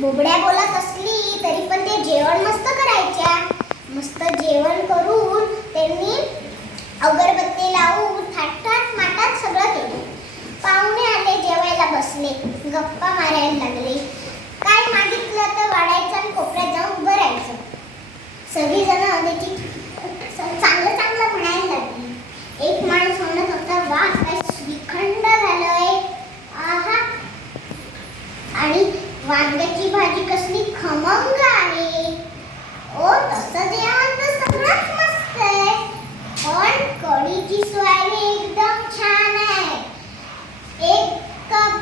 बोबड्या बोलत असली तरी पण ते जेवण मस्त करायच्या. मस्त जेवण करून त्यांनी अगरबत्ती लावून थाटात माटात सगळं केलं. पाहुणे आले, जेवायला बसले, गप्पा मारायला लागले. काय मागितलं तर वाढायचं आणि कोपऱ्यात जाऊन उभं राहायचं. सगळीजण त्याची चांगलं चांगलं म्हणायला लागली. एक माणूस म्हणत होता, वा काय श्रीखंड झालंय, आहा, आणि वांग्याची भाजी कसली खमंग आहे. ओ तसं जेवण तर सगळंच मस्त आहे, पण कढीची सोयाबीन एकदम छान आहे. एक कप